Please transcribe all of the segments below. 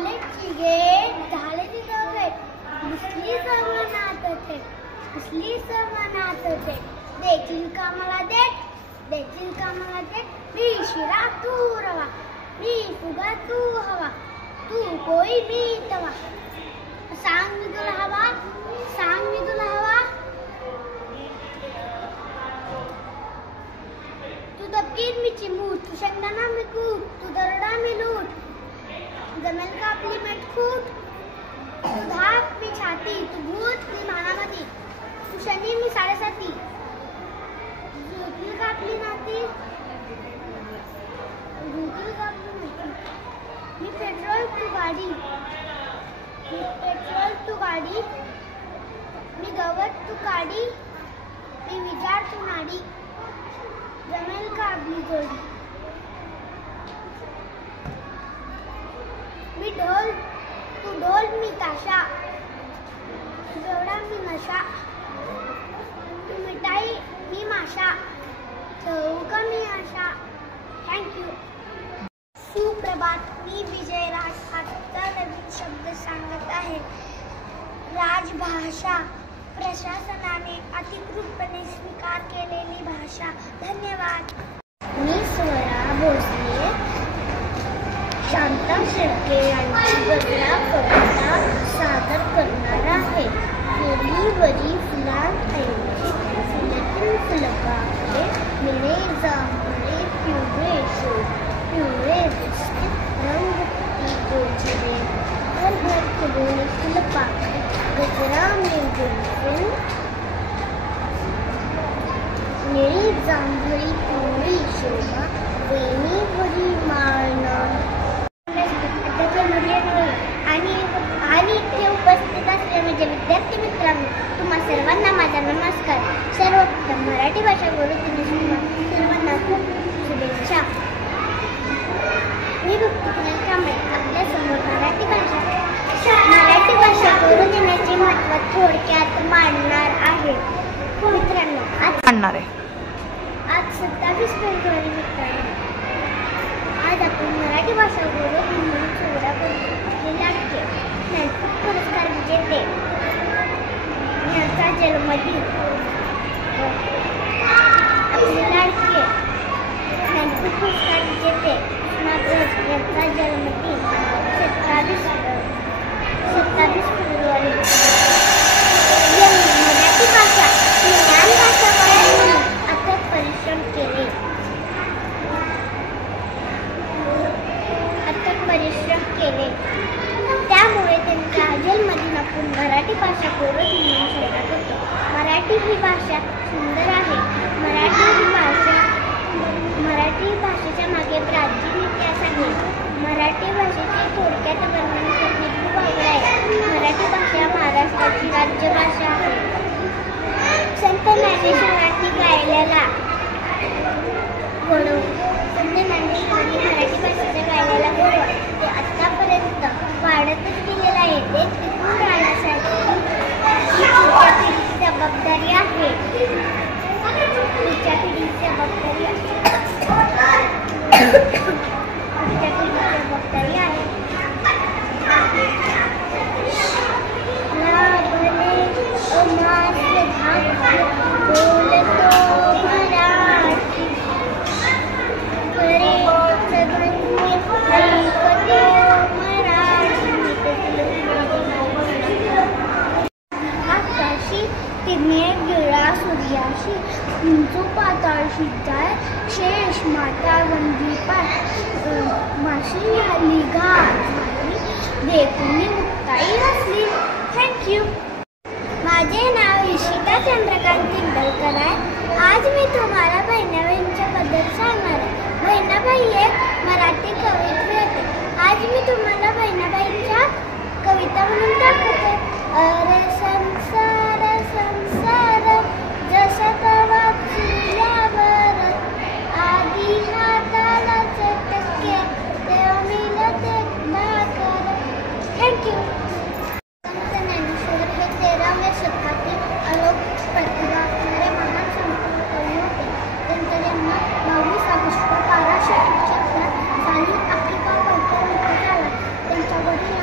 कॉलेजची गेट झाले तिथं वेट, दिसली सर्वनाथ थेट, दिसली सर्वनाथ थेट, देतील का मला देठ, देतील का मला देठ, मी शिरा तू रवा, मी फुगा तू हवा, तू कोई मी तवा, सांग मी तुला हवा, सांग मी तुला हवा, तू दबकीर मी चिमूट, तू शेंगदाणा मी कूट, तू दरडा मी लूट, जमेल का आपली मेटकूट, तू धाक मी छाती, तू भूत मी मानामती, तू शनी मी साडेसाती, जुळतील का आपली नाती, जुळतील का आपली नाती, मी पेट्रोल तू गाडी, मी पेट्रोल तू गाडी, मी गवत तू काडी, मी विचार तू नाडी, जमेल का आपली जोडी, मी ढोल तू ढोल मी ताशा, जेवढा मी नशा, तू मिठाई मी माशा, ठेवू का मी आशा. थँक्यू. सुप्रभात. मी विजयराज आजचा नवीन शब्द सांगत आहे. राजभाषा. प्रशासनाने अधिकृतपणे स्वीकार केलेली भाषा. धन्यवाद. मी स्वरा भोसले शांता शेळके यांची गजला कविता सादर करणार आहे. केळीवरी फुलांऐवजी फुलातील फुलपाखरे, निळे जांभळे पिवळे पिवळे बिस्किट रंग गोजरे, भरभर फुललेली फुलपाखरे, गजरा में गुलफिन, निळी जांभळी पिवळी शोभा, वेणीवरी माळण. आणि इथे उपस्थित असलेले माझे विद्यार्थी मित्रांनो, तुम्हा सर्वांना माझा नमस्कार. सर्वप्रथम मराठी भाषा गुरु दिनाच्या सर्वांना खूप शुभेच्छा. मी भक्ती कांबळे आपल्या समोर मराठी भाषा गुरु दिनाचे महत्त्व थोडक्यात मांडणार आहे. मित्रांनो, आज 27 फेब्रुवारी मित्रांनो, आज आपण मराठी भाषा गुरु दिन म्हणून साजरा करतो. हे लाडके ज्ञानपीठ पुरस्कार विजेते यांचा जन्मदिन. आपले लाडके ज्ञानपीठ पुरस्कार विजेते यांचा जन्मदिन 27 फेब्रुवारी. मराठी भाषा ही ज्ञान भाषा म्हणून अथक परिश्रम केले. त्यामुळे त्यांच्या जन्मदिन आपण मराठी भाषा गौरव दिन म्हणून साजरा करतो. मराठी ही भाषा सुंदर आहे. मराठी भाषेच्या मागे प्राचीन इतिहास आहे. मराठी भाषेचे थोडक्यात वर्णन करणे खूप अवघड आहे. मराठी भाषा महाराष्ट्राची राज्यभाषा आहे. संत ज्ञानेश्वरांनी गायलेला गोडवा, संत ज्ञानेश्वरांनी मराठी भाषेचा गायलेला गोडवा ते आतापर्यंत वाढतच गेलेला आहे. ते टिकून राहण्यासाठी ही पुढच्या पिढीची जबाबदारी आहे. पुढच्या पिढीची जबाबदारी आहे. सूर्याशी उंचू पाताळशी जाय, शेष माता वंदी पाय, माशी झाली घाट झाली, देखुनी मुक्ताई असली. थँक्यू. माझे नाव इशिता चंद्रकांत तिंडलकर आहे. आज मी तुम्हाला बहिणाबाईंच्या बद्दल सांगणार आहे. बहिणाबाई एक मराठी कवयित्री होते. आज मी तुम्हाला बहिणाबाईंच्या कविता म्हणून दाखवते. अरे संसार संसार जसा तवा चुल्यावर, आधी हाताला चटके तेव्हा मिळते भाकर. थँक्यू. संत ज्ञानेश्वर हे 13व्या शतकातील अलौकिक प्रतिभा असणारे महान संत कवी होते. त्यांचा जन्म 22 ऑगस्ट 1256 साली आफ्रिका झाला. त्यांच्या वडील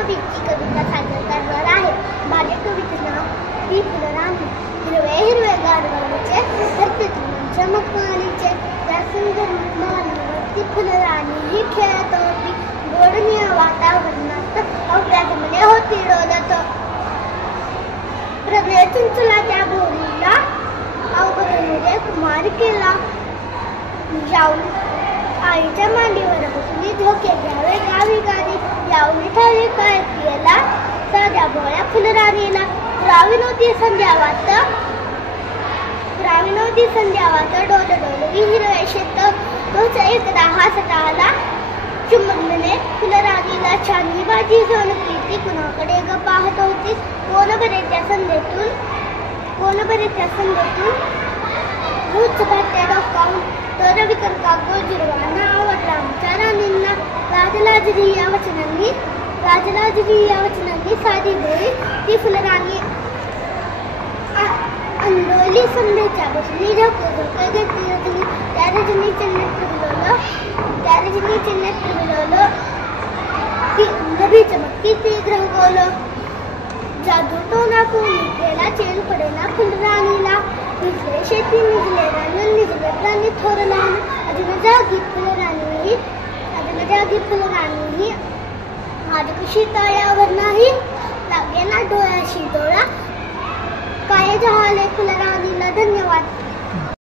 कवीची कविता सादर करणार आहे. माझ्या कवितेचं नाव ती फुलराणी. हिरवे हिरवे गारवाचे धरतीतून चमकमानीचे त्या सुंदर मानवरती फुलराणी ही खेळत होती. गोडनिया वातावरणात अवघ्यात मने होती डोलत. प्रणय चंचला त्या बोलीला अवघडे कुमार केला. जाऊन आईच्या मांडीवर बसली झोके घ्यावे गावी गाडी. यावली ठावी काय केला साध्या भोळ्या फुलराणीला. पुरावी नव्हती संध्यावात डोल डोलवी हिरवे शेत. तोच एकदा हसत आला चिमुरलीने फुलराणीला. छाननी बाजी घेऊन ती कुणाकडे ग पाहत होती. कोण बरे त्या संध्येतून रोज चपात्या डोकावून तर विकर्का गोजिरवाना आवडला आमच्या राणींना. राजलाजरी या वचनांनी साधी भोळी ती फुलराणी अंडोली संध्येच्या बसली. झोके घेतली त्या रजनीचे नेत्र विलवलं. ती नभी चमकती ती ग्रहगोलं. जादू टोना कोणी केला चेन पडेना फुलराणीला. निजले शेती निजले रान निजले प्राणी थोरला. अजून जागी फुलराणी आज कशी तळ्यावर नाही लागे ना डोळ्याशी डोळा. काय झाले फुलराणीला. धन्यवाद.